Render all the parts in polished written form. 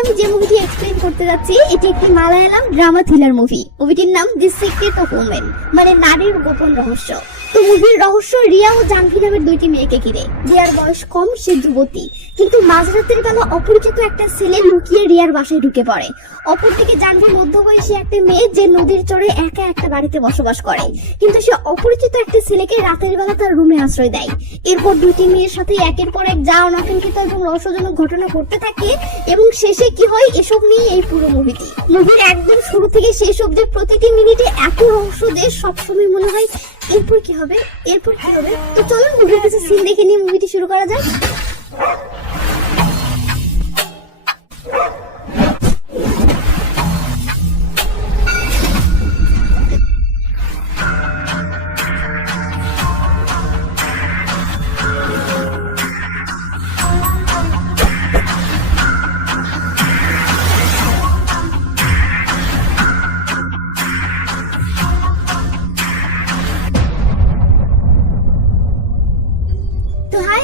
আমি যে মুভিটি এক্সপ্লেইন করতে যাচ্ছি এটি একটি মালায়ালাম ড্রামা থ্রিলার মুভি। মুভিটির নাম দি সিক্রেট অফ ওমেন, মানে নারীর গোপন রহস্য। তো মুভির রহস্য রিয়া ও জাহ্নবী নামের দুইটি মেয়েকে ঘিরে। রিয়ার বয়স কম, সে যুবতী, কিন্তু মাঝরাতের বেলা অপরিচিত একটা ছেলে লুকিয়ে রিয়ার বাসায় ঢুকে পড়ে। অপরদিকে জাহ্নবী মধ্যবয়সী একটা মেয়ে, যে নদীর চরে একা একটা বাড়িতে বসবাস করে, কিন্তু সে অপরিচিত একটা ছেলেকে রাতের বেলা তার রুমে আশ্রয় দেয়। এরপর দুটি মেয়ের সাথে একের পর এক যা অনাকাঙ্ক্ষিত এবং রহস্যজনক ঘটনা ঘটতে থাকে, এবং শেষে কি হয় এসব নিয়ে এই পুরো মুভিটি। মুভির একদম শুরু থেকে শেষ অবধি প্রতিটি মিনিটে এত রহস্য যে সবসময় মনে হয় এরপর কি হবে, এরপর কি হবে। তো চলুন মুভির কিছু সিন দেখে নিয়ে মুভিটি শুরু করা যাক।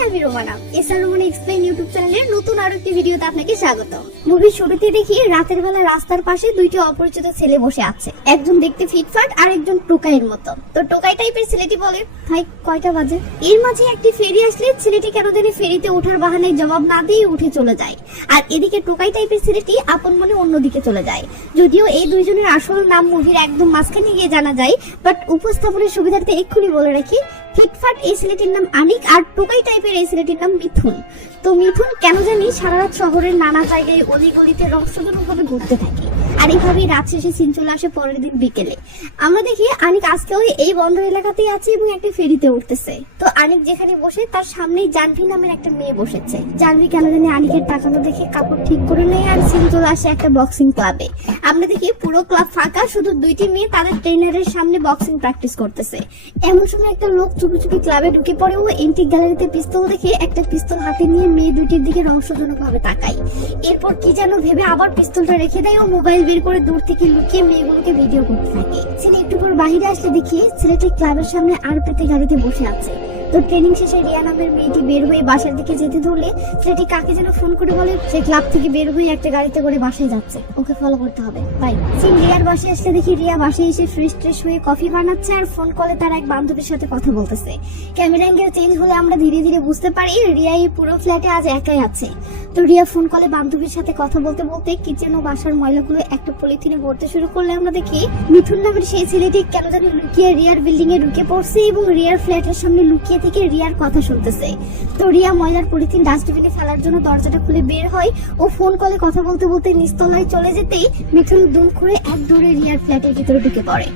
আমি Romana, SR Romana explain YouTube চ্যানেলের নতুন আরো একটি ভিডিওতে আপনাকে স্বাগত। মুভির শুরুতে দেখি রাতের বেলা রাস্তার পাশে দুইটি অপরিচিত ছেলে বসে আছে। একজন দেখতে ফিটফাট আর একজন টোকাইয়ের মতো। তো টোকাই টাইপের ছেলেটি বলে, ভাই কয়টা বাজে? এর মাঝে একটি ফেরি আসলে ছেলেটি কেন জানি ফেরিতে ওঠার বাহানায় জবাব না দিয়ে উঠে চলে যায়, আর এদিকে টোকাই টাইপের ছেলেটি আপন মনে অন্যদিকে চলে যায়। যদিও এই দুইজনের আসল নাম মুভির একদম মাঝখানে গিয়ে জানা যায়, বাট উপস্থাপনের সুবিধার্থে এক্ষুনি বলে রাখি, ফিটফাট এই ছেলেটির নাম আনিক আর টোকাই টাইপের এই ছেলেটির নাম মিথুন। তো মিথুন কেন জানি সারা রাত শহরের নানা জায়গায় অলিগলিতে রহস্যজনক ভাবে ঘুরতে থাকে, আর এইভাবেই রাত শেষে সিন চলে আসে পরের দিন বিকেলে। আমরা দেখি আনিক আজকেও এই বন্ধ এলাকাতেই আছে এবং একটা ফেরিতে উঠতেছে। তো আনিক যেখানে বসে তার সামনেই জাহ্নবী নামের একটা মেয়ে বসেছে। জাহ্নবী কেন জানি আনিকের তাকানো দেখে কাপড় ঠিক করে নেয়, আর সিন চলে আসে একটা বক্সিং ক্লাবে। আমরা দেখি পুরো ক্লাব ফাঁকা, শুধু দুইটি মেয়ে তাদের ট্রেনারের সামনে বক্সিং প্র্যাকটিস করতেছে। এমন সময় একটা লোক চুপি চুপি ক্লাবে ঢুকে পড়ে। ও এন্টিক গ্যালারিতে পিস্তল দেখে একটা পিস্তল হাতে নিয়ে মেয়ে দুইটির দিকে রহস্যজনক ভাবে তাকায়। এরপর কি যেন ভেবে আবার পিস্তলটা রেখে দেয় ও মোবাইল বের করে দূর থেকে লুকিয়ে মেয়েগুলোকে ভিডিও করতে থাকে। ছেলে একটু পর বাহিরে আসলে দেখি ছেলেটি ক্লাবের সামনে আর পেতে গাড়িতে বসে আছে। তো ট্রেনিং শেষে রিয়া নামের মেয়েটি বের হয়ে বাসার দিকে যেতে ধরলে ছেলেটি কাকে যেন ফোন করে বলে সে ক্লাব থেকে বের হয়ে একটা গাড়িতে করে বাসায় যাচ্ছে, ওকে ফলো করতে হবে। বাই। সিন রিয়ার বাসায় আসলে দেখি রিয়া বাসায় এসে ফ্রেশ ট্রেশ হয়ে কফি বানাচ্ছে আর ফোন কলে তার এক বান্ধবীর সাথে কথা বলতেছে। ক্যামেরা অ্যাঙ্গেল চেঞ্জ হলে আমরা ধীরে ধীরে বুঝতে পারি রিয়া এই পুরো ফ্ল্যাটে আজ একাই আছে। তো রিয়া ফোন কলে বান্ধবীর সাথে কথা বলতে বলতে কিচেন ও বাসার ময়লাগুলো একটা পলিথিনে ভরতে শুরু করলে আমরা দেখি মিথুন নামের সেই ছেলেটি কেন জানি লুকিয়ে রিয়ার বিল্ডিং এ ঢুকে পড়ছে এবং রিয়ার ফ্ল্যাটের সামনে লুকিয়ে থেকে রিয়ার কথা শুনতেছে। তো রিয়া ময়লার পলিথিন ডাস্টবিনে ফেলার জন্য দরজাটা খুলে বের হয় ও ফোন কলে কথা বলতে বলতে নিচতলায় চলে যেতেই মিথুন দুম করে এক দৌড়ে রিয়ার ফ্ল্যাটের ভিতরে ঢুকে পড়ে।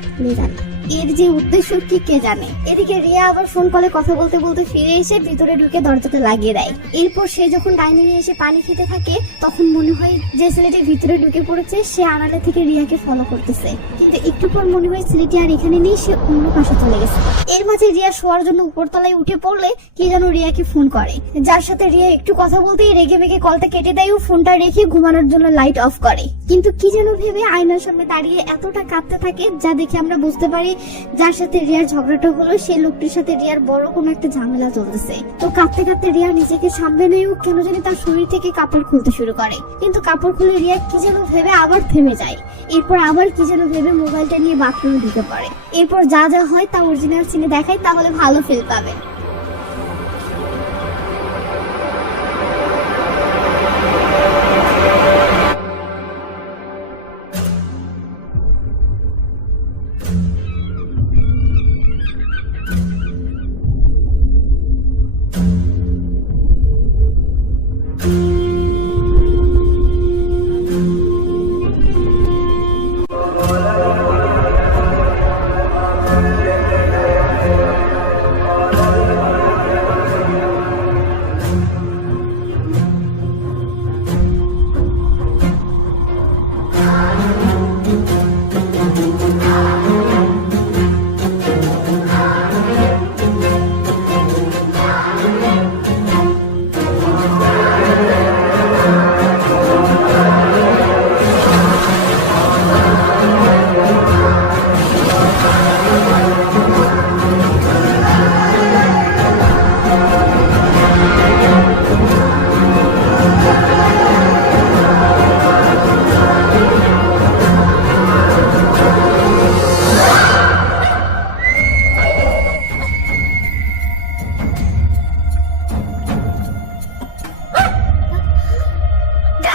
এর যে উদ্দেশ্য কি কে জানে। এদিকে রিয়া আবার ফোন কলে কথা বলতে বলতে ফিরে এসে ভিতরে ঢুকে দরজাটা লাগিয়ে দেয়। এরপর সে যখন ডাইনিং এ এসে পানি খেতে থাকে তখন মনে হয় যে ছেলেটি ভিতরে ঢুকে পড়েছে সে আড়ালে থেকে রিয়াকে ফলো করতেছে, কিন্তু একটু পর মনে হয় ছেলেটি আর এখানে নেই, সে অন্য পাশে চলে গেছে। এর মাঝে রিয়া শোয়ার জন্য উপরতলায় উঠে পড়লে কি যেন রিয়াকে ফোন করে, যার সাথে রিয়া একটু কথা বলতেই রেগে মেগে কলটা কেটে দেয় ও ফোনটা রেখে ঘুমানোর জন্য লাইট অফ করে। কিন্তু কি যেন ভেবে আয়নার সামনে দাঁড়িয়ে এতটা কাঁদতে থাকে যা দেখে আমরা বুঝতে পারি যার সাথে রিয়ার ঝগড়াটা হলো সেই লোকটির সাথে রিয়ার বড় কোনো একটা ঝামেলা চলতেছে। তো কাঁদতে কাঁদতে রিয়া নিজেকে সামলে নেয় ও কেন জানি তার শরীর থেকে কাপড় খুলতে শুরু করে, কিন্তু কাপড় খুলে রিয়া কি যেন ভেবে আবার থেমে যায়। এরপর আবার কি যেন ভেবে মোবাইলটা নিয়ে বাথরুমে ঢুকে পড়ে। এরপর যা যা হয় তা অরিজিনাল সিনে দেখায়, তাহলে ভালো ফিল পাবে।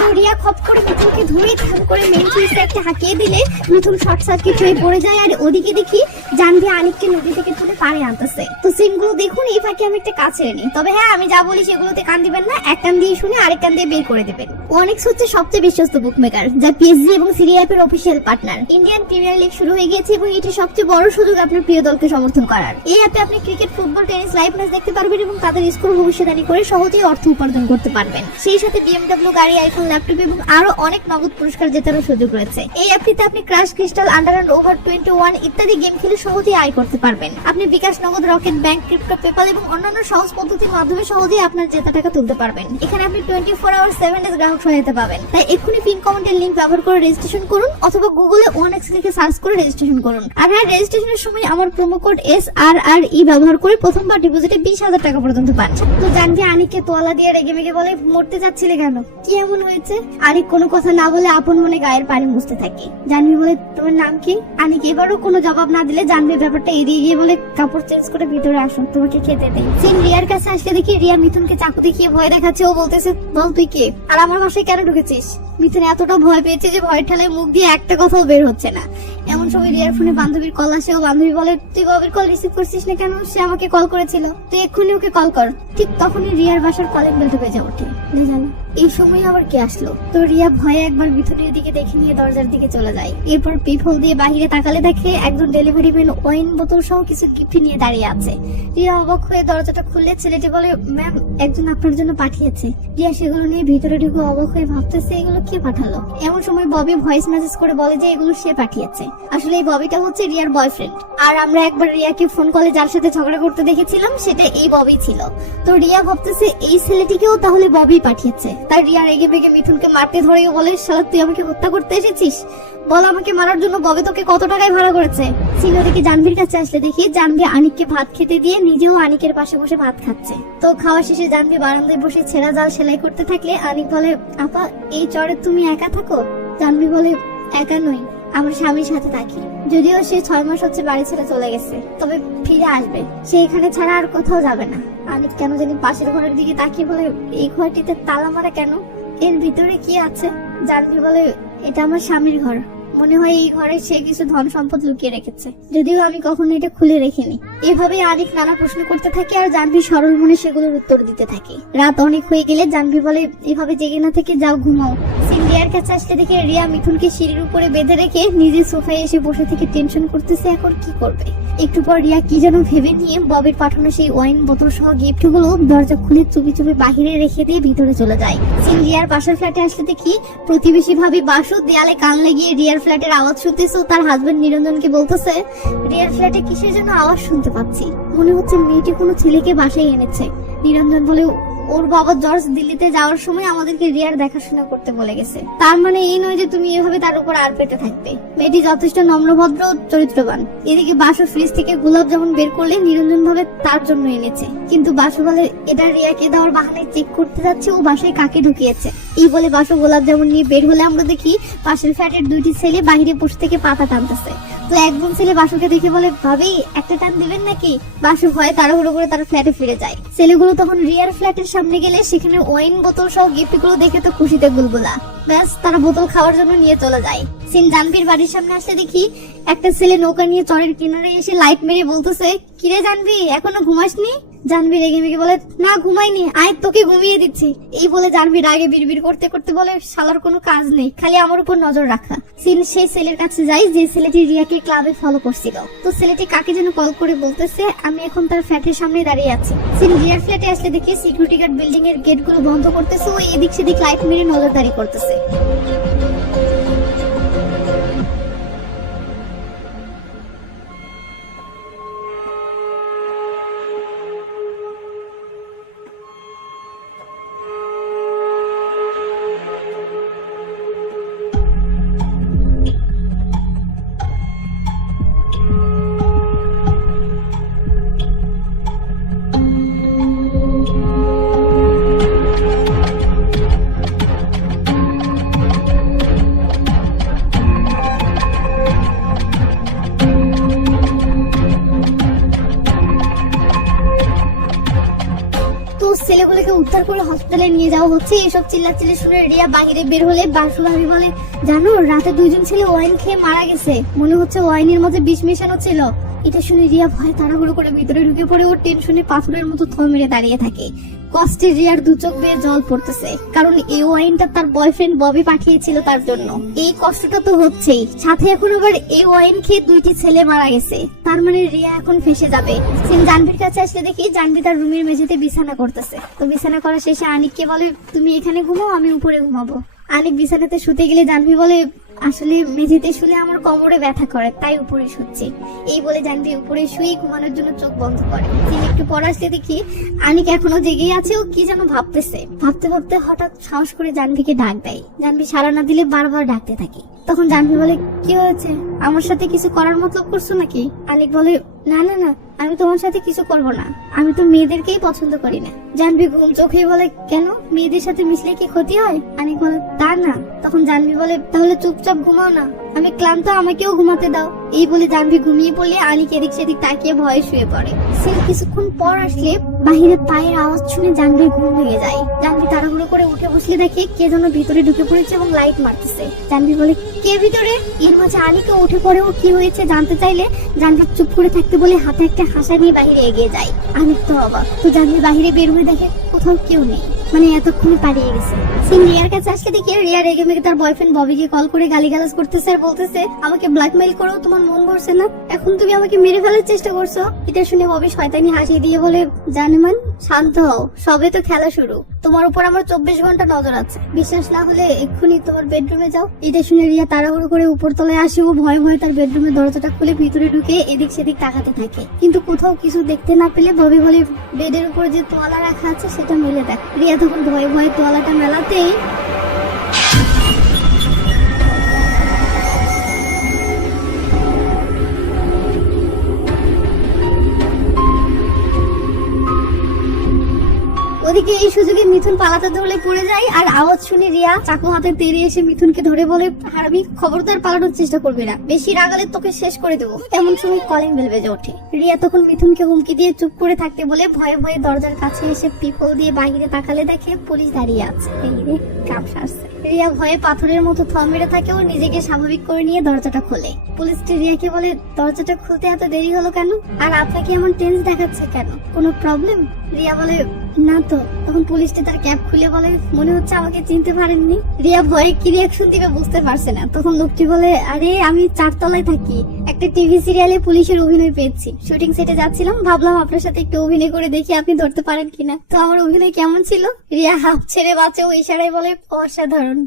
তো রিয়া খপ করে মিথুনকে ধরে ধাম করে মেইন সুইচে একটা হাঁকিয়ে দিলে মিথুন শর্ট সার্কিট হয়ে পড়ে যায়। আর ওদিকে দেখি জানভি আনিককে নদী থেকে তুলে পাড়ে আনতেছে। তো সিনগুলো দেখুন, এই ফাঁকে আমি একটা কাজ ছেড়ে নিই। তবে হ্যাঁ, আমি যা বলি সেগুলোতে কান দিবেন না, এক কান দিয়ে শুনে আরেক কান দিয়ে বের করে দিবেন। ওয়ানিক্স হচ্ছে সবচেয়ে বিশ্বস্ত বুকমেকার, যা পিএসজি এবং সিরি অ্যাপের official partner. Indian premier league শুরু হয়ে গিয়েছে এবং এটি সবচেয়ে বড় সুযোগ আপনার প্রিয় দলকে সমর্থন করার। এই অ্যাপে আপনি cricket, football, tennis live match দেখতে পারবেন এবং তাদের স্কোর ভবিষ্যদ্বাণী করে সহজেই অর্থ উপার্জন করতে পারবেন। সেই সাথে BMW গাড়ি, আইফোন, ল্যাপটপ এবং আরো অনেক নগদ পুরস্কার জেতারও সুযোগ রয়েছে। এই অ্যাপটিতে আপনি crash, crystal, under and over 21 ইত্যাদি গেম খেলে সহজেই আয় করতে পারবেন। আপনি বিকাশ, নগদ, রকেট, ব্যাংক, ক্রিপ্টো, পেপাল এবং অন্যান্য সহজ পদ্ধতির মাধ্যমে সহজেই আপনার জেতা টাকা তুলতে পারবেন। এখানে আপনি 24 আওয়ার 7 ডেজ গ্রাহক সহায়তা পাবেন। তাই এক্ষুনি পিন কমেন্টের লিংক ব্যবহার করে রেজিস্ট্রেশন করুন অথবা গুগলে ওয়ানএক্স লিখে সার্চ করে রেজিস্ট্রেশন করুন। আর হ্যাঁ, রেজিস্ট্রেশনের সময় আমার প্রোমো কোড SRRE ব্যবহার করে প্রথমবার ডিপোজিটে 20,000 টাকা পর্যন্ত পান। তো জানভি আনিককে তোয়ালা দিয়ে রেগে মেগে বলে, মরতে যাচ্ছিলে কেন, কি এমন হয়েছে? আনিক কোনো কথা না বলে আপন মনে গায়ের পানি মুছতে থাকে। জানভি বলে, তোমার নাম কি? আনিক এবারও কোনো জবাব না দিলে জানভি ব্যাপারটা এড়িয়ে গিয়ে বলে, কাপড় চেঞ্জ করে ভিতরে আসো, তোমাকে খেতে দেই। সিন রিয়ার কাছে আসলে দেখি রিয়া মিথুনকে চাকু দেখিয়ে ভয় দেখাচ্ছে। ও বলতেছে, বল তুই কে, আর আমার বাসায় কেন ঢুকেছিস? মিথুন এতটা ভয় পেয়েছে যে ভয়ের ঠেলায় মুখ দিয়ে একটা কথাও বের হচ্ছে না। এমন সময় রিয়ার ফোনে বান্ধবীর কল আসে। ও বান্ধবী বলে, তুই ববির কল রিসিভ করছিস না কেন? সে আমাকে কল করেছিল, তুই এক্ষুনি ওকে কল কর। ঠিক তখনই রিয়ার বাসার কলিং বেলটা বেজে ওঠে। জানো এই সময় আবার কে আসলো? তো রিয়া ভয়ে একবার মিথুনের দিকে দেখে নিয়ে দরজার দিকে চলে যায়। এরপর পিপল দিয়ে বাহিরে তাকালে দেখে একজন ডেলিভারি ম্যান ওয়াইন বোতল সহ কিছু গিফট নিয়ে দাঁড়িয়ে আছে। রিয়া অবাক হয়ে দরজাটা খুললে ছেলেটি বলে, ম্যাম, একজন আপনার জন্য পাঠিয়েছে। রিয়া সেগুলো নিয়ে ভিতরে ঢুকে অবাক হয়ে ভাবতেছে এগুলো কে পাঠালো। এমন সময় ববি ভয়েস মেসেজ করে বলে যে এগুলো সে পাঠিয়েছে। আসলে এই ববিটা হচ্ছে রিয়ার বয়ফ্রেন্ড। আর আমরা একবার রিয়াকে ফোন কলে যার সাথে ঝগড়া করতে দেখেছিলাম সেটা এই ববি ছিল। তো রিয়া ভাবতেছে এই ছেলেটিকেও তাহলে ববি পাঠিয়েছে। তাই রিয়া রেগে বেগে মিথুনকে মারতে ধরে বলে, শালা তুই আমাকে হত্যা করতে এসেছিস? বল আমাকে মারার জন্য ববে তোকে কত টাকায় ভাড়া করেছে? সিনো দেখি জানভির কাছে আসলে দেখি জানভি আনিককে ভাত খেতে দিয়ে নিজেও আনিকের পাশে বসে ভাত খাচ্ছে। তো খাওয়া শেষে জানভি বারান্দায় বসে ছেঁড়া জাল সেলাই করতে থাকলে আনিক বলে, আপা এই চরে তুমি একা থাকো? জানভি বলে, একা নই, আমার স্বামীর সাথে থাকি। যদিও সে 6 মাস হচ্ছে বাড়ি ছেড়ে চলে গেছে, তবে ফিরে আসবে। সে এখানে ছাড়া আর কোথাও যাবে না। আনিক কেন জানি পাশের ঘরের দিকে তাকিয়ে বলে, এই ঘরটিতে তালা মারা কেন? এর ভিতরে কি আছে? জানভি বলে, এটা আমার স্বামীর ঘর, মনে হয় এই ঘরে সে কিছু ধন সম্পদ লুকিয়ে রেখেছে, যদিও আমি কখনো এটা খুলে রেখিনি। এভাবে আনিক নানা প্রশ্ন করতে থাকে আর জানভি সরল মনে সেগুলোর উত্তর দিতে থাকে। রাত অনেক হয়ে গেলে জানভি বলে, এভাবে জেগে না থেকে যাও ঘুমাও। রিয়ার কাছে আসলে দেখে রিয়া মিথুনকে সিঁড়ির উপরে বেঁধে রেখে নিজে সোফায় এসে বসে থেকে টেনশন করতেছে এখন কি করবে। একটু পর রিয়া কি যেন ভেবে নিয়ে ববের পাঠানো সেই ওয়াইন বোতল সহ গিফট গুলো দরজা খুলে চুপি চুপি বাহিরে রেখে দিয়ে ভিতরে চলে যায়। রিয়ার পাশের ফ্ল্যাটে আসলে দেখি প্রতিবেশী ভাবি বাসু দেয়ালে কান লাগিয়ে রিয়ার ফ্ল্যাটের আওয়াজ শুনতেছে। তার হাজবেন্ড নিরঞ্জনকে বলতেছে, রিয়ার ফ্ল্যাটে কিসের জন্য আওয়াজ শুনতে পাচ্ছি, মনে হচ্ছে মেয়েটি কোনো ছেলেকে বাসায় এনেছে। নিরঞ্জন বলে, ওর বাবা জর্জ দিল্লিতে যাওয়ার সময় আমাদেরকে রিয়ার দেখাশোনা করতে বলে গেছে। তার মানে এই নয় যে তুমি এভাবে তার উপর আর পেতে থাকবে। মেয়েটি যথেষ্ট নম্রভদ্র, চরিত্রবান। এদিকে বাসু ফ্রিজ থেকে গোলাপ জামুন বের করলে নিরঞ্জন ভাবে তার জন্য এনেছে, কিন্তু বাসু বলে এটা রিয়াকে দেওয়ার বাহানায় চেক করতে যাচ্ছে ও বাসায় কাকে ঢুকিয়েছে। এই বলে বাসু গোলাপ জামুন নিয়ে বের হলে আমরা দেখি পাশের ফ্ল্যাটের 2টি ছেলে বাহিরে বসে থেকে পাতা টানতেছে। তো একজন ছেলে বাসুকে দেখে বলে, ভাবি একটা টান দিবেন নাকি? বাসু ভয়ে তাড়াহুড়ো করে তার ফ্ল্যাটে ফিরে যায়। ছেলেগুলো তখন রিয়ার ফ্ল্যাটের সামনে গেলে সেখানে ওয়াইন বোতল সহ গিফট গুলো দেখে তো খুশিতে গুলগুলা। ব্যাস তারা বোতল খাওয়ার জন্য নিয়ে চলে যায়। সিন জানভির বাড়ির সামনে আসলে দেখি একটা ছেলে নৌকা নিয়ে চরের কিনারে এসে লাইট মেরে বলতেছে, কিরে জানভি এখনো ঘুমাসনি? জানভি রেগে মেগে বলে, না ঘুমাইনি, আয় তোকে ঘুমিয়ে দিচ্ছি। এই বলে জানভি রাগে বিড়বিড় করতে করতে বলে, শালার কোনো কাজ নেই, খালি আমার উপর নজর রাখা। সিন সেই ছেলের কাছে যায় যে ছেলেটি রিয়াকে ক্লাবে ফলো করছিল। তো ছেলেটি কাকে যেন কল করে বলতেছে, আমি এখন তার ফ্ল্যাটের সামনে দাঁড়িয়ে আছি। সিন রিয়ার ফ্ল্যাটে আসলে দেখি সিকিউরিটি গার্ড বিল্ডিং এর গেট গুলো বন্ধ করতেছে ও এদিক সেদিক লাইট মেরে নজরদারি করতেছে। জানভিকে উদ্ধার করে হসপিটালে নিয়ে যাওয়া হচ্ছে। এসব চিল্লাচিল্লি শুনে রিয়া বাইরে বের হলে বাসু ভাবি বলে, জানো রাতে দুইজন ছেলে ওয়াইন খেয়ে মারা গেছে, মনে হচ্ছে ওয়াইনের মধ্যে বিষ মেশানো ছিল। এটা শুনে রিয়া ভয় তাড়াহুড়ো করে ভিতরে ঢুকে পড়ে ওর টেনশনে পাথরের মতো থ মেরে দাঁড়িয়ে থাকে। কষ্টে রিয়ার দু চোখ বেয়ে জল পড়তেছে, কারণ এই ওয়াইনটা তার বয়ফ্রেন্ড ববি পাঠিয়েছিল তার জন্য। এই কষ্টটা তো হচ্ছেই, সাথে এখন আবার এই ওয়াইন খেয়ে দুইটি ছেলে মারা গেছে, তার মানে রিয়া এখন ফেসে যাবে। জানভির কাছে আসলে দেখি জানভি তার রুমের মেঝেতে বিছানা করতেছে। তো বিছানা করা শেষে আনিককে বলে, তুমি এখানে ঘুমাও, আমি উপরে ঘুমাবো। আনিক বিছানাতে শুতে গেলে জানভি বলে, আসলে মেঝেতে শুলে আমার কোমরে ব্যথা করে, তাই উপরে শুচ্ছি। এই বলে জানভি উপরে শুয়ে ঘুমানোর জন্য চোখ বন্ধ করে। একটু পর আসলে দেখি আনিক এখনো জেগে আছে, ও কি যেন ভাবতেছে। ভাবতে ভাবতে হঠাৎ সাহস করে জানভিকে ডাক দেয়। জানভি সাড়া না দিলে বারবার ডাকতে থাকে। তখন জানভি বলে, কি হয়েছে, আমার সাথে কিছু করার মতলব করছো নাকি? আনিক বলে, না না না, আমি তোমার সাথে কিছু করব না, আমি তো মেয়েদেরকেই পছন্দ করি না। জানভি ঘুম চোখে বলে, কেন, মেয়েদের সাথে মিশলে কি ক্ষতি হয়? আনিক বলে, তা না। তখন জানভি বলে, তাহলে চুপচাপ ঘুমাও না, আমি ক্লান্ত, আমাকেও ঘুমাতে দাও। এই বলে জানভি ঘুমিয়ে পড়লে আনিক এদিক সেদিক তাকিয়ে ভয়ে শুয়ে পড়ে। কিছুক্ষণ পর আসলে বাহিরে পায়ের আওয়াজ শুনে জানভির ঘুম ভেঙে যায়। জানভি তাড়াহুড়ো করে উঠে বসলে দেখে কে যেন ভিতরে ঢুকে পড়েছে এবং লাইট মারতেছে। জানভি বলে, কে ভিতরে? এর মাঝে আনিকে উঠে পড়ে ও কি হয়েছে জানতে চাইলে জানভি চুপ করে থাকতে বলে হাতে একটা হাসা নিয়ে বাহিরে এগিয়ে যায়। আনিক তো অবাক। তো জানভি বাহিরে বের হয়ে দেখে কোথাও কেউ নেই, মানে এতক্ষণে পালিয়ে গেছে। রিয়ার কাছে আসলে দেখি রিয়া রেগে মেগে তার বয়ফ্রেন্ড ববিকে কল করে গালিগালাজ করতেছে আর বলতেছে, আমাকে ব্ল্যাকমেইল করো, তোমার মন ভরছে না, এখন তুমি আমাকে মেরে ফেলার চেষ্টা করছো। এটা শুনে ববি শয়তানি হাসি দিয়ে বলে, জানেমান শান্ত হও, সবে তো খেলা শুরু, তোমার উপর আমার 24 ঘন্টা নজর আছে, বিশ্বাস না হলে এক্ষুনি তোমার বেডরুমে যাও। এটা শুনে রিয়া তাড়াহুড়ো করে উপর তলায় আসে ও ভয়ে ভয়ে তার বেডরুমের দরজাটা খুলে ভিতরে ঢুকে এদিক সেদিক তাকাতে থাকে। কিন্তু কোথাও কিছু দেখতে না পেলে ববি বলে, বেডের উপর যে তোয়ালা রাখা আছে সেটা মেলে দেখ। রিয়া তখন ভয়ে ভয়ে তোয়ালাটা মেলাতেই ওদিকে এই সুযোগে মিথুন পালাতে ধরলে পড়ে যায় আর আওয়াজ শুনে রিয়া চাকু হাতে তেড়ে এসে মিথুনকে ধরে বলে, হারামি, খবরদার পালানোর চেষ্টা করবি না, বেশি রাগালে তোকে শেষ করে দেবো। এমন সময় কলিং বেল বেজে ওঠে। রিয়া তখন মিথুনকে হুমকি দিয়ে চুপ করে থাকতে বলে ভয়ে ভয়ে দরজার কাছে এসে পিপল দিয়ে বাইরে তাকালে দেখে পুলিশ দাঁড়িয়ে আছে। এই রে কাপ সারছে। রিয়া ভয়ে পাথরের মতো থ মেরে থাকে ও নিজেকে স্বাভাবিক করে নিয়ে দরজাটা খোলে। পুলিশটি রিয়াকে বলে, দরজাটা খুলতে এত দেরি হলো কেন, আর আপনাকে এমন টেন্স দেখাচ্ছে কেন, কোনো প্রবলেম? রিয়া বলে, না তো। তখন পুলিশটি তার ক্যাপ খুলে বলে, মনে হচ্ছে আমাকে চিনতে পারেননি। রিয়া ভয়ে কি রিয়াকশন দিবে বুঝতে পারছে না। তখন লোকটি বলে, আরে আমি 4 তলায় থাকি, একটা টিভি সিরিয়ালে পুলিশের অভিনয় পেয়েছি, শুটিং সেটে যাচ্ছিলাম, ভাবলাম আপনার সাথে একটু অভিনয় করে দেখি আপনি ধরতে পারেন কিনা। তো আমার অভিনয় কেমন ছিল? রিয়া হাফ ছেড়ে বাঁচে ও ইশারায় বলে, অসাধারণ।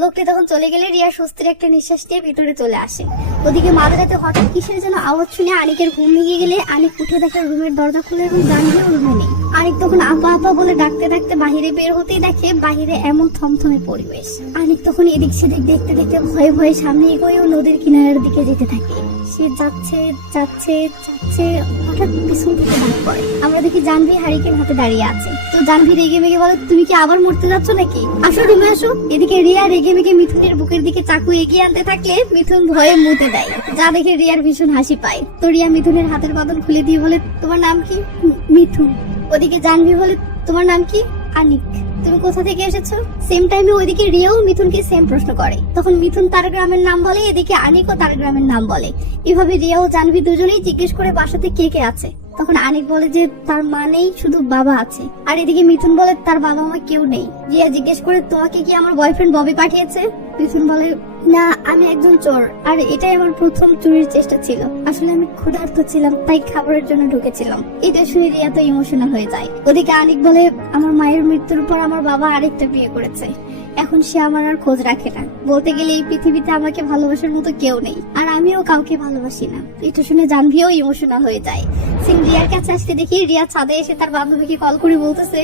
লোকটি তখন চলে গেলে রিয়া স্বস্তির একটা নিঃশ্বাস নিয়ে ভিতরে চলে আসে। ওদিকে মাঝরাতে হঠাৎ কিসের যেন আওয়াজ শুনে আনিকের ঘুম ভেঙে গেলে আনিক উঠে দেখে রুমের দরজা খুলে এবং জানভিও রুমে নেই। আনিক তখন আপা আপা বলে ডাকতে ডাকতে বাহিরে বের হতেই দেখে বাহিরে এমন থমথমে পরিবেশ। আনিক তখন এদিক সেদিক দেখতে দেখতে ভয়ে ভয়ে সামনে এগোয় ও নদীর কিনারের দিকে যেতে থাকে। সে যাচ্ছে যাচ্ছে যাচ্ছে, হঠাৎ পিছন থেকে ডাক পড়ে। আমরা দেখি জানভি হারিকেন হাতে দাঁড়িয়ে আছে। তো জানভি রেগে মেগে বলে, তুমি কি আবার মরতে যাচ্ছ নাকি, আসো রুমে আসো। এদিকে রিয়া রেগে মেগে মিথুনের বুকের দিকে চাকু এগিয়ে আনতে থাকলে মিথুন ভয়ে মুতে দেয়, যা দেখে রিয়ার ভীষণ হাসি পায়। তো রিয়া মিথুনের হাতের বাঁধন খুলে দিয়ে বলে, তোমার নাম কি? মিথুন। ওদিকে জানভি বলে, তোমার নাম কি? আনিক। তুমি কোথা থেকে এসেছো? সেম টাইমে ওইদিকে রিয়াও মিথুনকে সেম প্রশ্ন করে। তখন মিথুন তার গ্রামের নাম বলে, এদিকে আনিকও তার গ্রামের নাম বলে। এভাবে রিয়া ও জানভি দুজনেই জিজ্ঞেস করে বাসাতে কে কে আছে। তখন আনিক বলে যে তার মা নেই, শুধু বাবা আছে। আর এদিকে মিথুন বলে তার বাবা মা কেউ নেই। রিয়া জিজ্ঞেস করে, তোমাকে কি আমার বয়ফ্রেন্ড ববি পাঠিয়েছে? মিথুন বলে, না, আমি একজন চোর, আর এটাই আমার প্রথম চুরির চেষ্টা ছিল। আসলে আমি ক্ষুধার্ত ছিলাম, তাই খাবারের জন্য ঢুকেছিলাম। এটা শুনে রিয়া তো ইমোশনাল হয়ে যায়। ওদিকে আনিক বলে, আমার মায়ের মৃত্যুর পর আমার বাবা আরেকটা বিয়ে করেছে, এখন সে আমার আর খোঁজ রাখে না। বলতে গেলে এই পৃথিবীতে আমাকে ভালোবাসার মতো কেউ নেই, আর আমিও কাউকে ভালোবাসি না। এটা শুনে জানভিও ইমোশনাল হয়ে যায়। রিয়ার কাছে আসতে দেখি রিয়া ছাদে এসে তার বান্ধবীকে কল করে বলতেছে,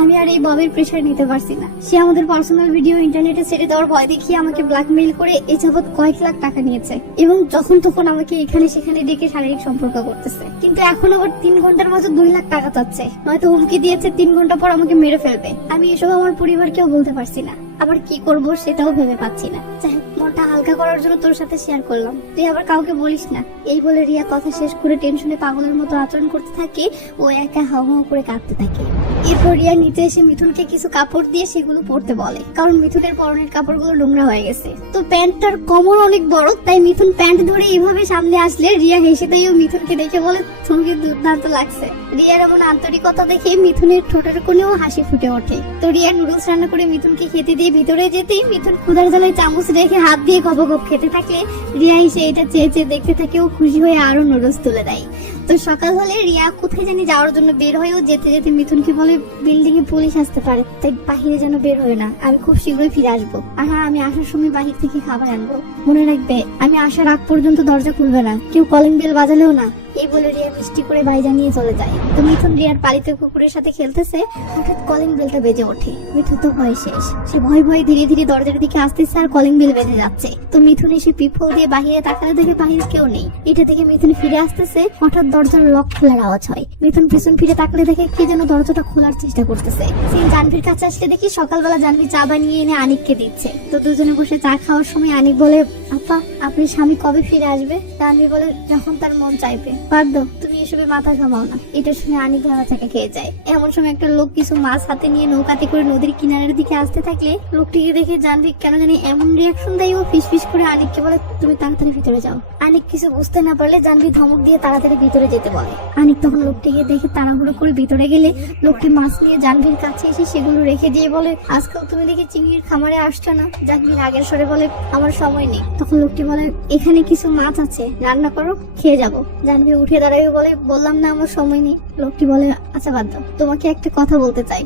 আমি আর এই ববের প্রেশার নিতে পারছি না। সে আমাদের পার্সোনাল ভিডিও ইন্টারনেটে ছেড়ে দেওয়ার ভয় দেখিয়ে আমাকে ব্ল্যাকমেইল করে এ যাবৎ কয়েক লাখ টাকা নিয়েছে এবং যখন তখন আমাকে এখানে সেখানে ডেকে শারীরিক সম্পর্ক করতেছে। কিন্তু এখন আবার 3 ঘন্টার মাঝে 2 লাখ টাকা চাচ্ছে, নয়তো হুমকি দিয়েছে 3 ঘন্টা পর আমাকে মেরে ফেলবে। আমি এসব আমার পরিবারকেও বলতে পারছি না। আবার কি করব সেটাও ভেবে পাচ্ছি না। যাই হোক, মনটা হালকা করার জন্য তোর সাথে শেয়ার করলাম, তুই আবার কাউকে বলিস না। এই বলে রিয়া কথা শেষ করে টেনশনে পাগলের মতো আচরণ করতে থাকে। ও একা হাউ হাউ করে কাঁদতে থাকে। এরপর রিয়া নিচে এসে মিথুনকে কিছু কাপড় দিয়ে সেগুলো পরতে বলে, কারণ মিথুনের পরনের কাপড়গুলো নোংরা হয়ে গেছে। তো প্যান্টটার কোমর অনেক বড়, তাই মিথুন প্যান্ট ধরে এইভাবে সামনে আসলে রিয়া হেসে দিয়েও মিথুনকে দেখে বলে, তোমাকে দুর্দান্ত লাগছে। রিয়ার এমন আন্তরিকতা দেখে মিথুনের ঠোঁটের কোণেও হাসি ফুটে ওঠে। তো রিয়া নুডলস রান্না করে মিথুনকে খেতে দিয়ে ভিতরে যেতেই মিথুন ক্ষুধার জ্বালায় চামচ রেখে হাত দিয়ে গপ গপ খেতে থাকলে রিয়া এসে এটা চেয়ে চেয়ে দেখতে থাকে। ও খুশি হয়ে আরো নুডলস তুলে দেয়। তো সকাল হলে রিয়া কোথায় জানি যাওয়ার জন্য বের হয়েও যেতে যেতে মিথুনকে বলে, বিল্ডিং এ পুলিশ আসতে পারে, তাই বাহিরে যেন বের হয় না, আমি খুব শীঘ্রই ফিরে আসবো। আর হ্যাঁ, আমি আসার সময় বাহির থেকে খাবার আনবো, মনে রাখবে আমি আসার আগ পর্যন্ত দরজা খুলবে না, কেউ কলিং বেল বাজালেও না। এই বলে রিয়া মিষ্টি করে বাই জানিয়ে চলে যায়। তো মিথুন রিয়ার পালিত কুকুরের সাথে খেলতেছে, হঠাৎ কলিং বেলটা বেজে ওঠে। মিথুন তো ভয় শেষ, সে ভয় ভয় ধীরে ধীরে দরজার দিকে আসতেছে আর কলিং বেল বেজে যাচ্ছে। তো মিথুন এসে পিপল দিয়ে বাহিরে তাকালে দেখে বাহিরে কেউ নেই। এটা থেকে মিথুন ফিরে আসতেছে, হঠাৎ দরজার লক খোলার আওয়াজ হয়। মিথুন পিছন ফিরে তাকালে দেখে কে যেন দরজাটা খোলার চেষ্টা করতেছে। সেই জানভির কাছে আসলে দেখি সকালবেলা জানভি চা বানিয়ে এনে আনিককে দিচ্ছে। তো দুজনে বসে চা খাওয়ার সময় আনিক বলে, আপা আপনার স্বামী কবে ফিরে আসবে? জানভি বলে, যখন তার মন চাইবে। বাধ্য, তুমি এসবে মাথা ঘামাও না। এটা শুনে আনিক ধরা চাকা খেয়ে যায়। এমন সময় একটা লোক কিছু মাছ হাতে নিয়ে নৌকাতে করে নদীর কিনারের দিকে আসতে থাকলে লোকটিকে দেখে জানভি কেন জানি এমন রিয়াকশন দেয়। ও ফিসফিস করে আনিককে বলে, তুমি তাড়াতাড়ি ভিতরে যাও। আনিক কিছু বুঝতে না পারলে জানভি ধমক দিয়ে তাড়াতাড়ি ভিতরে যেতে বলে। আনিক তখন লোকটিকে দেখে তাড়াহুড়ো করে ভিতরে গেলে লোকটি মাছ নিয়ে জানভির কাছে এসে সেগুলো রেখে দিয়ে বলে, আজকাল তুমি দেখি চিংড়ির খামারে আসছো না? জানভি আগের সরে বলে, আমার সময় নেই। তখন লোকটি বলে, এখানে কিছু মাছ আছে, রান্না করো, খেয়ে যাবো। জানভি উঠে দাঁড়াবে বলে, বললাম না আমার সময় নেই। লোকটি বলে, আচ্ছা বাদ দাও, তোমাকে একটা কথা বলতে চাই।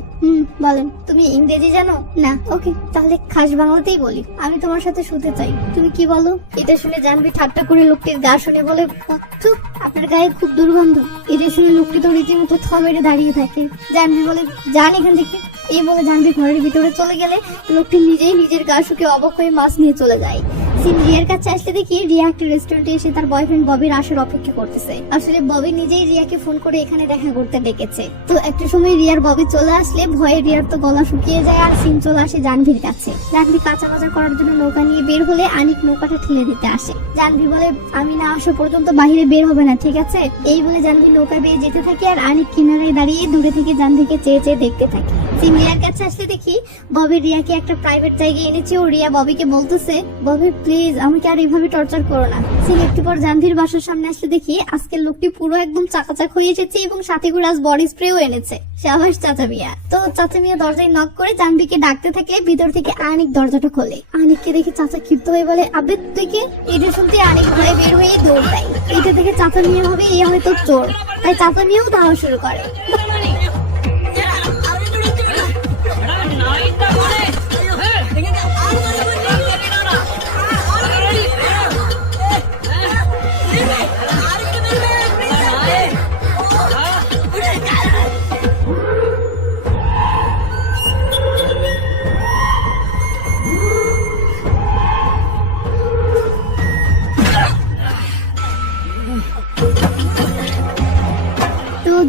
বলেন। তুমি ইংরেজি জানো? না। ওকে, তাহলে খাস বাংলাতেই বলি, আমি তোমার সাথে শুতে চাই। তুমি কি বলো? এটা শুনে জানভি ঠাট্টা করে লোকটির গা শুনে বলে, আপনার গায়ে খুব দুর্গন্ধ। এটা শুনে লোকটি তো রীতিমতো থ মেরে দাঁড়িয়ে থাকে। জানভি বলে, যান এখান থেকে। এই বলে জানভি ঘরের ভিতরে চলে গেলে লোকটি নিজেই নিজের গা শুকে অবাক হয়ে মাছ নিয়ে চলে যায়। রিয়ার কাছে আসলে দেখি রিয়া একটা রেস্টুরেন্টে এসে তার বয়ফ্রেন্ড ববির আসার অপেক্ষা করতেছে। আসলে ববি নিজেই রিয়াকে ফোন করে এখানে দেখা করতে ডেকেছে। তো একটা সময় রিয়ার ববি চলে আসলে ভয়ে রিয়ার তো গলা শুকিয়ে যায় আর সিন চলে আসে জানভির কাছে। জানভি কাঁচা বাজার করার জন্য নৌকা নিয়ে বের হলে আনিক নৌকাটা ঠেলে দিতে আসে। জানভি বলে, আমি না আসা পর্যন্ত বাইরে বের হবে না, ঠিক আছে? এই বলে জানভি নৌকা বেয়ে যেতে থাকে আর আনিক কিনারায় দাঁড়িয়ে দূরে থেকে জানভিকে চেয়ে চেয়ে দেখতে থাকে। রিয়ার কাছে আসলে দেখি ববি রিয়াকে একটা প্রাইভেট জায়গায় এনেছে ও রিয়া ববিকে বলতেছে, ববি প্লিজ আমাকে আর এইভাবে টর্চার করো না। একটু পর জানভির বাসার সামনে আসলে দেখি আজকের লোকটি পুরো একদম চাকাচাক হয়ে এসেছে এবং সাথে করে আজ বডি স্প্রেও এনেছে। সাবাস চাচা মিয়া। তো চাচা মিয়া দরজায় নক করে জানভিকে ডাকতে থাকলে ভিতর থেকে আনিক দরজাটা খোলে। আনিককে দেখে চাচা ক্ষিপ্ত হয়ে বলে, আবে তুই কে? এটা শুনতে আনিক ভয়ে বের হয়ে দৌড় দেয়। এটা দেখে চাচা মিয়া ভাবে এ হয়তো চোর, তাই চাচা মিয়াও ধাওয়া শুরু করে।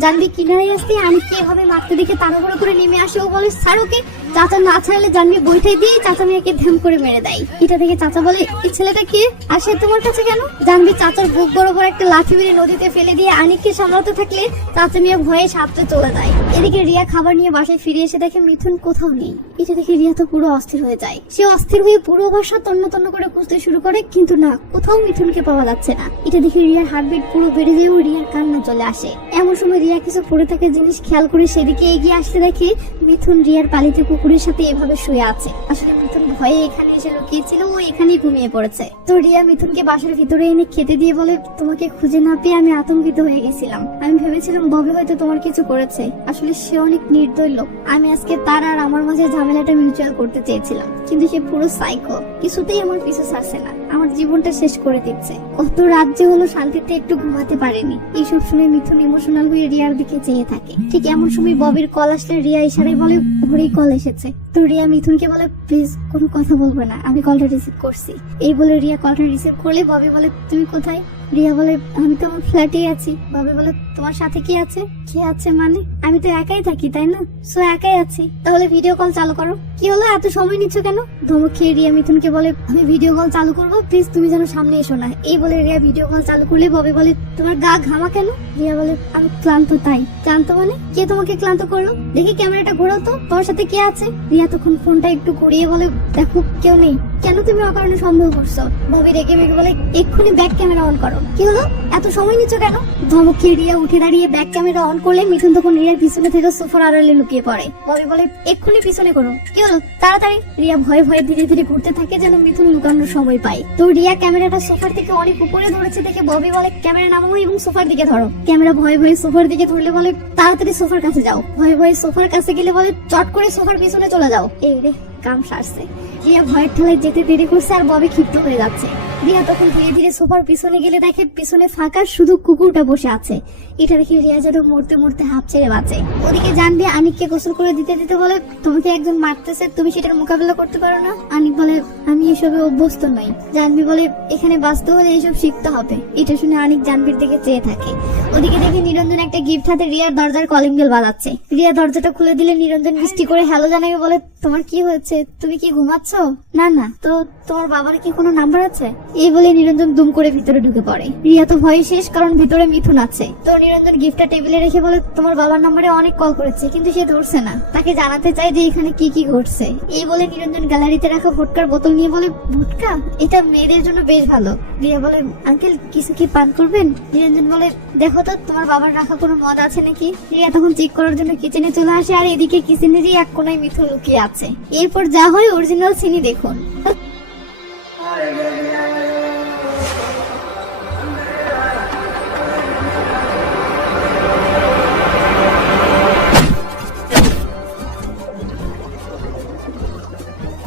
জানভি কিনারে আসতে আনিককে এভাবে মারতে দেখে তাড়াহুড়ো করে নেমে আসে ও বলে, স্যারকে। চাচা না ছাড়লে জানভি বইটাই দিয়ে চাচা মিয়াকে ধ্যাম করে মেরে দেয়। এটা থেকে চাচা বলে, এই ছেলেটা কে আর সে তোমার কাছে কেন? জানভি চাচার বুক বরাবর একটা লাঠি মেরে নদীতে ফেলে দিয়ে আনিককে সামলাতে থাকলে চাচা মিয়া ভয়ে সাঁতরে চলে যায়। এদিকে রিয়া খাবার নিয়ে বাসায় ফিরে এসে দেখে মিথুন কোথাও নেই। এটা দেখে রিয়া তো পুরো অস্থির হয়ে যায়। সে অস্থির হয়ে পুরো বাসা তন্ন তন্ন করে খুঁজতে শুরু করে, কিন্তু না, কোথাও মিথুনকে পাওয়া যাচ্ছে না। এটা দেখে রিয়ার হার্টবিট পুরো বেড়ে যায় ও রিয়ার কান্না চলে আসে। এমন সময় রিয়া কিছু পড়ে থাকা জিনিস খেয়াল করে সেদিকে এগিয়ে আসতে দেখে মিথুন রিয়ার পালিত কুকুরের সাথে এভাবে শুয়ে আছে। আসলে মিথুন ভয়ে এখানে এসে লুকিয়েছিল, ও এখানেই ঘুমিয়ে পড়েছে। তো রিয়া মিথুনকে বাসার ভিতরে এনে খেতে দিয়ে বলে, তোমাকে খুঁজে না পেয়ে আমি আতঙ্কিত হয়ে গেছিলাম। আমি ভেবেছিলাম ববি হয়তো তোমার কিছু করেছে। আসলে সে অনেক নির্দয় লোক। আমি আজকে তার আর আমার মাঝে ঝামেলাটা মিউচুয়াল করতে চেয়েছিলাম, কিন্তু সে পুরো সাইকো, কিছুতেই আমার পিছু ছাড়ছে না, আমার জীবনটা শেষ করে দিচ্ছে। কত রাত যে হলো শান্তিতে একটু ঘুমাতে পারেনি। এইসব শুনে মিথুন ইমোশনাল হয়ে রিয়ার দিকে চেয়ে থাকে। ঠিক এমন সময় ববির কল আসলে রিয়া ইশারায় বলে, ঘড়ি কল এসেছে। তো রিয়া মিথুনকে বলে, প্লিজ কোনো কথা বলবে না, আমি কলটা রিসিভ করছি। এই বলে রিয়া কলটা রিসিভ করলে ববি বলে, তুমি কোথায়? রিয়া বলে আমি তো আমার ফ্ল্যাটেই আছি। ববি বলে তোমার সাথে কি আছে? কি আছে মানে? আমি তো একাই থাকি তাই না, সো একাই আছি। তাহলে ভিডিও কল চালু করো। কি হলো, এত সময় নিচ্ছ কেন? ধমক খেয়ে রিয়া মিথুনকে বলে আমি ভিডিও কল চালু করবো, প্লিজ তুমি যেন সামনে এসো না। এই বলে রিয়া ভিডিও কল চালু করলে ববি বলে তোমার গা ঘামা কেন? রিয়া বলে আমি ক্লান্ত তাই। ক্লান্ত মানে? কে তোমাকে ক্লান্ত করলো? দেখি ক্যামেরাটা ঘোরাও তো, তোমার সাথে কে আছে? রিয়া তখন ফোনটা একটু ঘুরিয়ে বলে দেখো কেউ নেই। কেন তুমি অকারণে সন্দেহ করছো? ববি রেগে মেগে বলে এক্ষুনি ব্যাক ক্যামেরা অন করো। কি হলো, এত সময় নিচ্ছ কেন? ধমক খেয়ে রিয়া উঠে দাঁড়িয়ে ব্যাক ক্যামেরা অন করলে মিথুন তখন রিয়ার পিছনে থেকে সোফার আড়ালে লুকিয়ে পড়ে। ববি বলে এক্ষুনি পিছনে করো। কি হলো, তাড়াতাড়ি। রিয়া ভয়ে ভয়ে ধীরে ধীরে ঘুরতে থাকে যেন মিথুন লুকানোর সময় পায়। তো রিয়া ক্যামেরাটা সোফার থেকে অনেক উপরে ধরেছে দেখে ববি বলে ক্যামেরা নামাও এবং সোফার দিকে ধরো। ক্যামেরা ভয়ে ভয়ে সোফার দিকে ধরলে বলে তাড়াতাড়ি সোফার কাছে যাও। ভয়ে ভয়ে সোফার কাছে গেলে বলে চট করে সোফার পিছনে চলে যাও। এই রে কাম সারছে। রিয়া ভয়ের ঠেলায় যেতে দেরি করছে আর ববি ক্ষিপ্ত হয়ে যাচ্ছে। রিয়া তখন ধীরে ধীরে সোফার পিছনে গেলে দেখে পিছনে ফাঁকা, শুধু কুকুরটা বসে আছে। এটা দেখে রিয়া যেন মরতে মরতে হাঁপ ছেড়ে বাঁচে। ওদিকে জানবি আনিককে গোসল করে দিতে দিতে বলে তোমাকে একজন মারতেছে, তুমি সেটার মোকাবেলা করতে পারো না? আনিক বলে আমি এসবে অভ্যস্ত নই। জানবি বলে এখানে বাঁচতে হলে এইসব শিখতে হবে। এটা শুনে আনিক জানবির দিকে চেয়ে থাকে। ওদিকে দেখে নিরঞ্জন একটা গিফট হাতে রিয়ার দরজার কলিং বেল বাজাচ্ছে। রিয়া দরজাটা খুলে দিলে নিরঞ্জন মিষ্টি করে হ্যালো জানাবে। বলে তোমার কি হয়েছে, তুমি কি ঘুমাচ্ছ? না না, তো তোমার বাবার কি কোনো নাম্বার আছে? এই বলে নিরঞ্জন দুম করে ভিতরে ঢুকে পড়ে। রিয়া তো ভয় শেষ, কারণ ভিতরে মিথুন আছে। তো নিরঞ্জন গিফটটা টেবিলে রেখে বলে তোমার বাবার নাম্বারে অনেক কল করেছে কিন্তু সে ধরছে না, তাকে জানাতে চাই যে এখানে কি কি ঘটছে। এই বলে নিরঞ্জন গ্যালারিতে রাখা ভোটকার বোতল নিয়ে বলে ভোটকা এটা মেয়েদের জন্য বেশ ভালো। রিয়া বলে আঙ্কেল কিছু কি পান করবেন? নিরঞ্জন বলে দেখো তো তোমার বাবার রাখা কোনো মদ আছে নাকি। রিয়া তখন চেক করার জন্য কিচেনে চলে আসে আর এদিকে কিচেনেরই এক কোনায় মিথুন লুকিয়ে আছে। এরপর যা হয় অরিজিনাল সিনই দেখুন।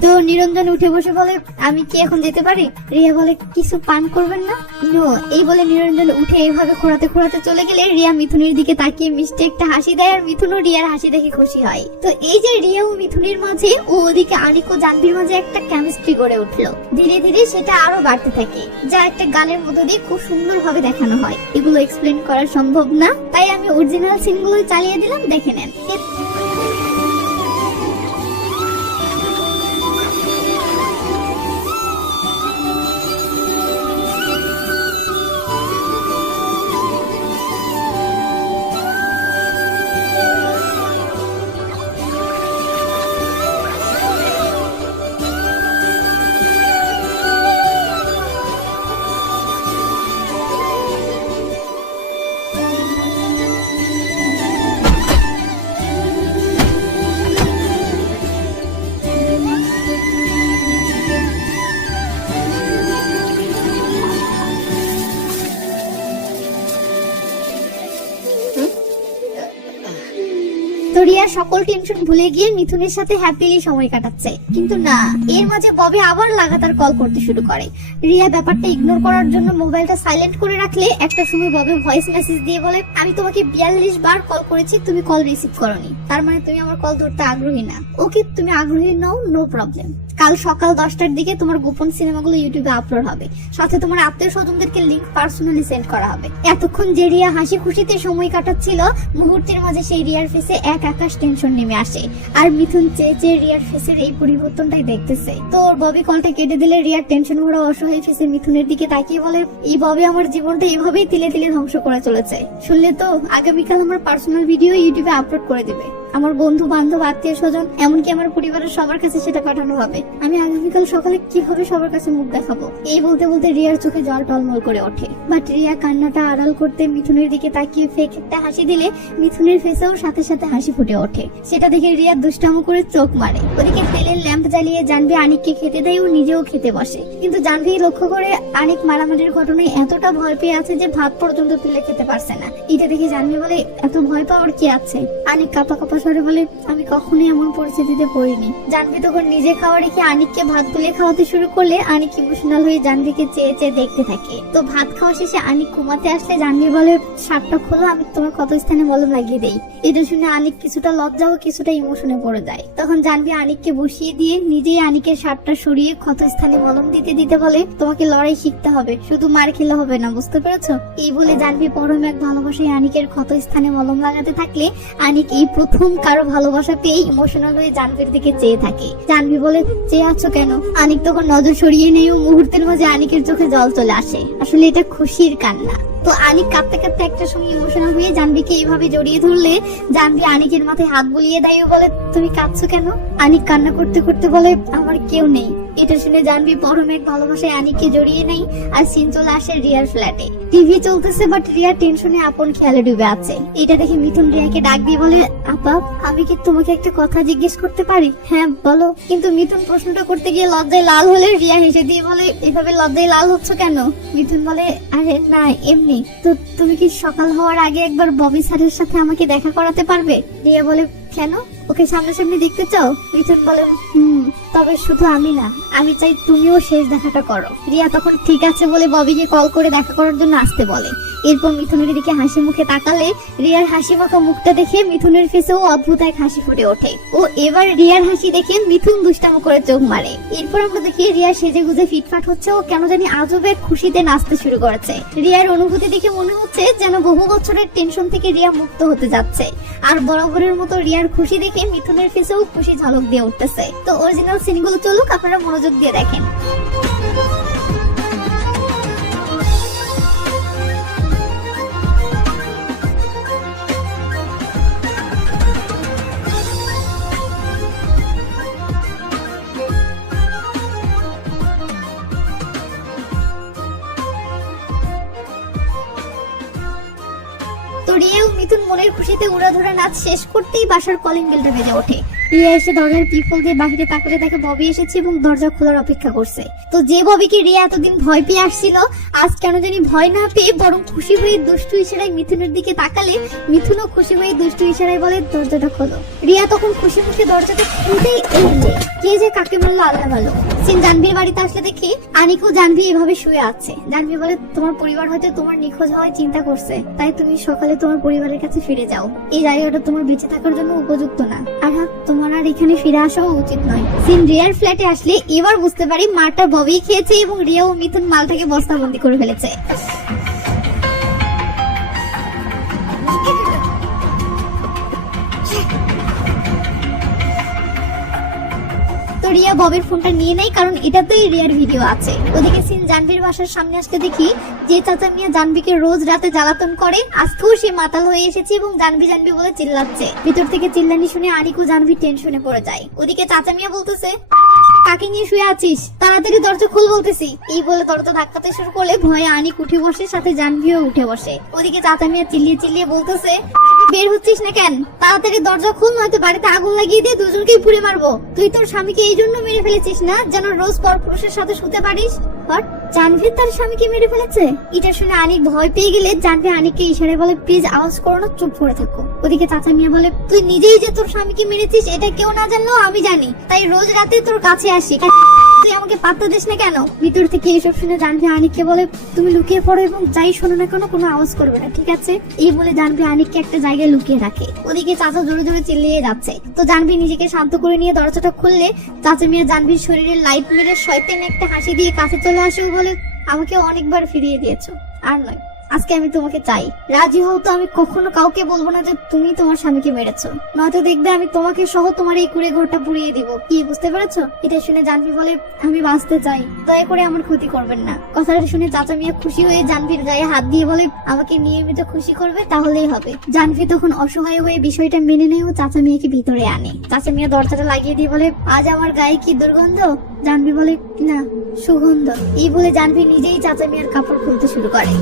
তো নিরঞ্জন উঠে বসে বলে আমি কি এখন যেতে পারি? রিয়া বলে কিছু পান করবেন না? নো। এই বলে নিরঞ্জন উঠে এইভাবে খোঁড়াতে খোঁড়াতে চলে গেলে রিয়া মিথুনের দিকে তাকিয়ে মিষ্টি একটা হাসি দেয় আর মিথুনও রিয়ার হাসি দেখে খুশি হয়। তো এই যে রিয়া ও মিথুনের মাঝে ও ওদিকে আনিক ও জানভির মাঝে একটা কেমিস্ট্রি গড়ে উঠলো। ধীরে ধীরে সেটা আরো বাড়তে থাকে, যা একটা গানের মধ্য দিয়ে খুব সুন্দর ভাবে দেখানো হয়। এগুলো এক্সপ্লেন করা সম্ভব না, তাই আমি অরিজিনাল সিনগুলো চালিয়ে দিলাম, দেখে নেন। তো রিয়া সকল টেনশন ভুলে গিয়ে মিথুনের সাথে হ্যাপিলি সময় কাটাচ্ছে। কিন্তু না, এর মাঝে ববি আবার লাগাতার কল করতে শুরু করে। রিয়া ব্যাপারটা ইগনোর করার জন্য মোবাইলটা সাইলেন্ট করে রাখলে একটা সময় ববি ভয়েস মেসেজ দিয়ে বলে আমি তোমাকে 42 বার কল করেছি, তুমি কল রিসিভ করোনি, তার মানে তুমি আমার কল ধরতে আগ্রহী না। ওকে, তুমি আগ্রহী নও, নো প্রবলেম। কাল সকাল 10টার দিকে তোমার গোপন সিনেমাগুলো ইউটিউবে আপলোড হবে, সাথে তোমার আত্মীয় স্বজনদেরকে লিংক পার্সোনালি সেন্ড করা হবে। এতক্ষণ যে রিয়া হাসি খুশিতে সময় কাটাচ্ছিল, মুহূর্তের মাঝে সেই রিয়ার ফেসে এক আকাশ টেনশন নেমে আসে। আর মিথুন চেয়ে চেয়ে রিয়ার ফেসের এই পরিবর্তনটাই দেখতেছে। তো ওর ববি কলটা কেটে দিলে রিয়ার টেনশন ভরা অসহায় ফেসে মিথুনের দিকে তাকিয়ে বলে এই ববি আমার জীবনটা এভাবেই তিলে তিলে ধ্বংস করে চলেছে। শুনলে তো, আগামীকাল আমার পার্সোনাল ভিডিও ইউটিউবে আপলোড করে দিবে। আমার বন্ধু বান্ধব আত্মীয় স্বজন এমনকি আমার পরিবারের সবার কাছে সেটা পাঠানো হবে। আমি আগামীকাল সকালে কিভাবে সবার কাছে মুখ দেখাবো? এই বলতে বলতে রিয়ার চোখে জল টলমল করে ওঠে। বাট রিয়া কান্নাটা আড়াল করতে মিথুনের দিকে তাকিয়ে ফেক একটা হাসি দিলে মিথুনের ফেসেও সাথে সাথে হাসি ফুটে ওঠে। সেটা দেখে রিয়া দুষ্টামো করে চোখ মারে। ওদিকে তেলের ল্যাম্প জ্বালিয়ে জানভি আনিককে খেতে দেয় ও নিজেও খেতে বসে। কিন্তু জানভি লক্ষ্য করে আনিক মারামারির ঘটনায় এতটা ভয় পেয়ে আছে যে ভাত পর্যন্ত তুলে খেতে পারছে না। এটা দেখে জানভি বলে এত ভয় পাওয়ার কি আছে? আনিক কাঁপা কাঁপা স্বরে বলে, আমি কখনোই এমন পরিস্থিতিতে পড়িনি। জানভি তখন নিজে খাওয়া রেখে আনিককে ভাত তুলে খাওয়াতে শুরু করলে আনিক ইমোশনাল হয়ে জানভিকে চেয়ে চেয়ে দেখতে থাকে। তো ভাত খাওয়া শেষে আনিক ঘুমাতে আসলে জানভি বলে, শার্টটা খোলো, আমি তোমার ক্ষত স্থানে মলম লাগিয়ে দেই। এটা শুনে আনিক কিছুটা লজ্জা ও কিছুটা ইমোশনে পড়ে যায়। তখন জানভি আনিককে বসিয়ে দিয়ে নিজেই আনিকের শার্টটা সরিয়ে ক্ষত স্থানে মলম দিতে দিতে বলে, তোমাকে লড়াই শিখতে হবে, শুধু মার খেলে হবে না, বুঝতে পেরেছো? এই বলে জানভি পরম এক ভালোবাসায় আনিকের ক্ষত স্থানে মলম লাগাতে থাকলে আনিক এই প্রথম কারো ভালোবাসা পেয়ে ইমোশনাল হয়ে জানভির দিকে চেয়ে থাকে। জানভি বলে, চেয়ে আছো কেন? আনিক তখন নজর সরিয়ে নেই ও মুহূর্তের মাঝে আনিকের চোখে জল চলে আসে। আসলে এটা খুশির কান্না। তো আনিক কাঁদতে কাঁদতে একটা সময় ইমোশনাল হয়ে জানভিকে এইভাবে জড়িয়ে ধরলে জানভি আনিকের মাথায় হাত বুলিয়ে দেয় ও বলে, তুমি কাঁদছো কেন? আনিক কান্না করতে করতে বলে, আমার কেউ নেই। এটা শুনে জানভি পরম এক ভালোবাসায় আনিককে জড়িয়ে নেই আর সিন চলে আসে রিয়ার ফ্ল্যাটে। টিভি চলতেছে বাট রিয়া টেনশনে আপন খেয়ালে ডুবে আছে। এটা দেখে মিথুন রিয়াকে ডাক দিয়ে বলে, আপা আমি কি তোমাকে একটা কথা জিজ্ঞেস করতে পারি? হ্যাঁ বলো। কিন্তু মিথুন প্রশ্নটা করতে গিয়ে লজ্জায় লাল হলে রিয়া হেসে দিয়ে বলে, এভাবে লজ্জায় লাল হচ্ছে কেন? মিথুন বলে, আরে না এমনি। তো তুমি কি সকাল হওয়ার আগে একবার ববি স্যারের সাথে আমাকে দেখা করাতে পারবে? রিয়া বলে, কেন? ওকে সামনাসামনি দেখতে চাও? মিথুন বলে, তবে শুধু আমি না, আমি চাই তুমিও শেষ দেখাটা করো। রিয়া তখন ঠিক আছে বলে ববিকে কল করে দেখা করার জন্য আসতে বলে। এরপর মিথুনের দিকে হাসি মুখে তাকালে রিয়ার হাসি মাখা মুখটা দেখে মিথুনের ফেসেও অদ্ভুত এক হাসি ফুটে ওঠে। ও এবার রিয়ার হাসি দেখে মিথুন দুষ্টামো করে চোখ মারে। এরপর আমরা দেখি রিয়া সেজে গুজে ফিটফাট হচ্ছে ও কেন জানি আজবে খুশিতে নাচতে শুরু করেছে। রিয়ার অনুভূতি দেখে মনে হচ্ছে যেন বহু বছরের টেনশন থেকে রিয়া মুক্ত হতে যাচ্ছে। আর বরাবরের মতো রিয়ার খুশি দেখে মিথুনের ফেসেও খুশি ঝলক দিয়ে উঠতেছে। তো অরিজিনাল সিনগুলো চলুক, আপনারা মনোযোগ দিয়ে দেখেন। তো রিয়া ও মিথুন মনের খুশিতে উড়াধুরা নাচ শেষ করতেই বাসার কলিং বেলটা বেজে ওঠে। রিয়া এসে দরজার পিপল দিয়ে বাহিরে তাকালে দেখে ববি এসেছে এবং দরজা খোলার অপেক্ষা করছে। তো যে ববিকে রিয়া এতদিন ভয় পেয়ে আসছিল, আজ কেন জানি ভয় না পেয়ে বরং খুশি হয়ে দুষ্টু ইশারায় মিথুনের দিকে তাকালে মিথুনও খুশি হয়ে দুষ্টু ইশারায় বলে, দরজাটা খোলো। রিয়া তখন খুশি মুখে দরজাটা খুলতেই কে যে কাকে বললো আল্লাহ ভালো। সিন জানভির বাড়িতে আসলে দেখি আনিক ও জানভি এভাবে শুয়ে আছে। জানভি বলে, তোমার পরিবার হয়তো তোমার নিখোঁজ হওয়ায় চিন্তা করছে, তাই তুমি সকালে তোমার পরিবারের কাছে ফিরে যাও। এই জায়গাটা তোমার বেঁচে থাকার জন্য উপযুক্ত না, আর তোমার আর এখানে ফিরে আসাও উচিত নয়। সিন রিয়ার ফ্ল্যাটে আসলে এবার বুঝতে পারি মারটা ববি খেয়েছে এবং রিয়া ও মিথুন মালটাকে বস্তাবন্দি করে ফেলেছে। রিয়া ববের ফোনটা নিয়ে নেয় কারণ এটাতেই রিয়ার ভিডিও আছে। ওদিকে সিন জানভির বাসার সামনে আসতে দেখি যে চাচা মিয়া জানভিকে রোজ রাতে জ্বালাতন করে আজকেও সে মাতাল হয়ে এসেছে এবং জানভি জানভি বলে চিল্লাচ্ছে। ভিতর থেকে চিল্লানি শুনে আনিক ও জানভি টেনশনে পড়ে যায়। ওদিকে চাচা মিয়া বলতেছে, কাকে নিয়ে শুয়ে আছিস, তাড়াতাড়ি দরজা খুল বলতেছি। এই বলে দরজা ধাক্কাতে শুরু করলে ভয়ে আনিক উঠে বসে, সাথে জানভিও উঠে বসে। ওদিকে চাচা মিয়া চিল্লিয়ে চিল্লিয়ে বলতেছে, বের হচ্ছিস না কেন? তাড়াতাড়ি দরজা খুল, নয়তো বাড়িতে আগুন লাগিয়ে দিয়ে দুজনকেই পুড়ে মারবো। তুই তোর স্বামীকে এই জন্য মেরে ফেলেছিস না যেন রোজ পরপুরুষের সাথে শুতে পারিস? জানভি তার স্বামীকে মেরে ফেলেছে। এটা শুনে আনিক ভয় পেয়ে গেলে জানভি আনিককে ইশারায় বলে, প্লিজ আওয়াজ করো না, চুপ করে থাকো। ওদিকে চাচা মিয়া বলে, তুই নিজেই যে তোর স্বামীকে মেরেছিস এটা কেউ না জানলেও আমি জানি, তাই রোজ রাতে তোর কাছে আসি, তুই আমাকে পাত্তা দিস না কেন? ভিতর থেকে এসব শুনে জানভি আনিককে বলে, তুমি লুকিয়ে পড়ো এবং যাই শোনো না কেন কোনো আওয়াজ করবে না, ঠিক আছে? এই বলে জানভি আনিককে একটা জায়গায় লুকিয়ে রাখে। ওদিকে চাচা জোরে জোরে চিল্লিয়ে যাচ্ছে। তো জানভি নিজেকে শান্ত করে নিয়ে দরজাটা খুললে চাচা মিয়া জানভির শরীরে লাইট মেরে শয়তান একটা হাসি দিয়ে কাছে চলে আসে ও বলে, আমাকে অনেকবার ফিরিয়ে দিয়েছো, আর নয়, আজকে আমি তোমাকে চাই। রাজি হও তো আমি কখনো কাউকে বলবো না যে তুমি তোমার স্বামীকে মেরেছো, নয়তো দেখবে আমি তোমাকে সহ তোমার এই কুড়ে ঘরটা পুড়িয়ে দিব। কি বুঝতে পেরেছো? এটা শুনে জানভি বলে, আমি বাঁচতে চাই, দয়া করে আমার ক্ষতি করবেন না। কথাটা শুনে চাচা মিয়া খুশি হয়ে জানভির গায়ে হাত দিয়ে বলে, আমাকে নিয়মিত খুশি করবে তাহলেই হবে। জানভি তখন অসহায় হয়ে বিষয়টা মেনে নেয় ও চাচা মিয়াকে ভিতরে আনে। চাচা মিয়া দরজাটা লাগিয়ে দিয়ে বলে, আজ আমার গায়ে কি দুর্গন্ধ? জানভি বলে, না, সুগন্ধ। এই বলে জানভি নিজেই চাচা মিয়ার কাপড় খুলতে শুরু করে।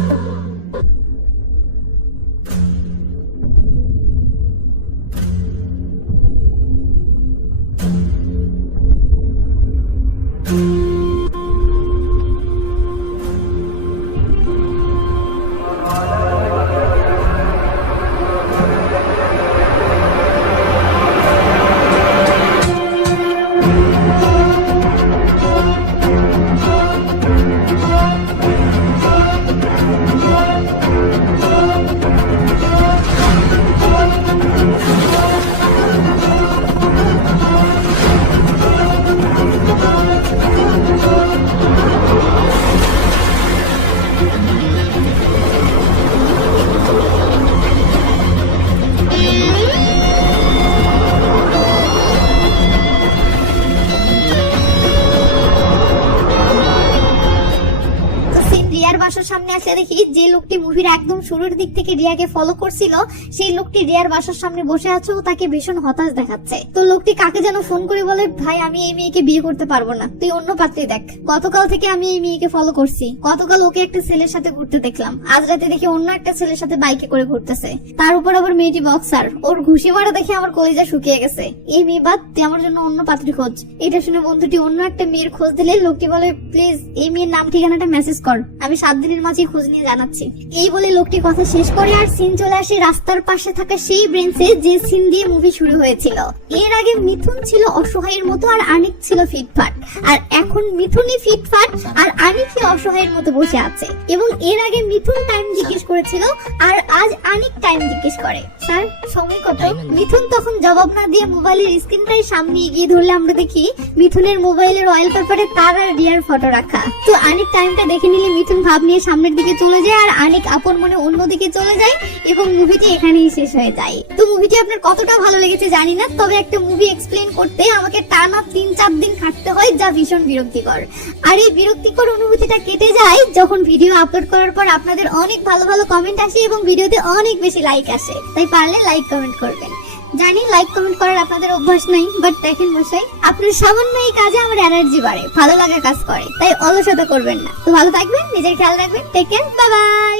বাসার সামনে আসলে দেখি যে লোকটি মুভির একদম শুরুর দিক থেকে রিয়াকে ফলো করছিল সেই লোকটি রিয়ার বাসার সামনে বসে আছে ও তাকে ভীষণ হতাশ দেখাচ্ছে। তো লোকটি কাকে যেন ফোন করে বলে, ভাই আমি এই মেয়েকে বিয়ে করতে পারবো না, তুই অন্য পাত্রী দেখ। গতকাল থেকে আমি এই মেয়েকে ফলো করছি, গতকাল ওকে একটা ছেলের সাথে ঘুরতে দেখলাম, আজ রাতে দেখি অন্য একটা ছেলের সাথে বাইকে করে ঘুরতেছে, তার উপর আবার মেয়েটি বক্সার, ওর ঘুষি মারা দেখে আমার কলিজা শুকিয়ে গেছে। এই মেয়ে বাদ, তুই আমার জন্য অন্য পাত্রী খোঁজ। এটা শুনে বন্ধুটি অন্য একটা মেয়ের খোঁজ দিলে লোকটি বলে, প্লিজ এই মেয়ের নাম ঠিকানাটা মেসেজ কর, আমি 7 দিনের মাঝে খোঁজ নিয়ে জানাচ্ছি। এই বলে লোকটি কথা শেষ করে আর সিন চলে আসে রাস্তার পাশে থাকা সেই ব্রেঞ্চে যে সিন দিয়ে মুভি শুরু হয়েছিল। এর আগে মিথুন ছিল অসহায়ের মতো আর আনিক ছিল ফিটফাট, আর এখন মিথুনই ফিটফাট আর আনিকই অসহায়ের মতো বসে আছে। এবং এর আগে মিথুন টাইম জিজ্ঞেস করেছিল আর আজ আনিক টাইম জিজ্ঞেস করে, স্যার সময় কত? মিথুন তখন জবাব না দিয়ে মোবাইলের স্ক্রিনটাই সামনে এগিয়ে ধরলে আমরা দেখি মিথুনের মোবাইলের অয়েল পেপারে তার আর রিয়ার ফটো রাখা। তো আনিক টাইমটা দেখে নিলে মিথুন ভাব নিয়ে সামনের দিকে চলে যায় আর আনিক আপন মনে অন্যদিকে চলে যায় এবং মুভিটি এখানেই শেষ হয়ে যায়। তো মুভিটি আপনার কতটা ভালো লেগেছে জানি না, তবে একটা মুভি এক্সপ্লেন করতে আমাকে টানা 3-4 দিন খাটতে হয়, যা ভীষণ বিরক্তিকর। আর এই বিরক্তিকর অনুভূতিটা কেটে যায় যখন ভিডিও আপলোড করার পর আপনাদের অনেক ভালো ভালো কমেন্ট আসে এবং ভিডিওতে অনেক বেশি লাইক আসে। তাই পারলে লাইক কমেন্ট করবেন। জানি লাইক কমেন্ট করার আপনাদের অভ্যাস নাই, বাট দেখেন মশাই, আপনার সামান্য এই কাজে আমার এনার্জি বাড়ে, ভালো লাগা কাজ করে, তাই অলসতা করবেন না। তো ভালো থাকবেন, নিজের খেয়াল রাখবেন, টেক কেয়ার, বাই বাই।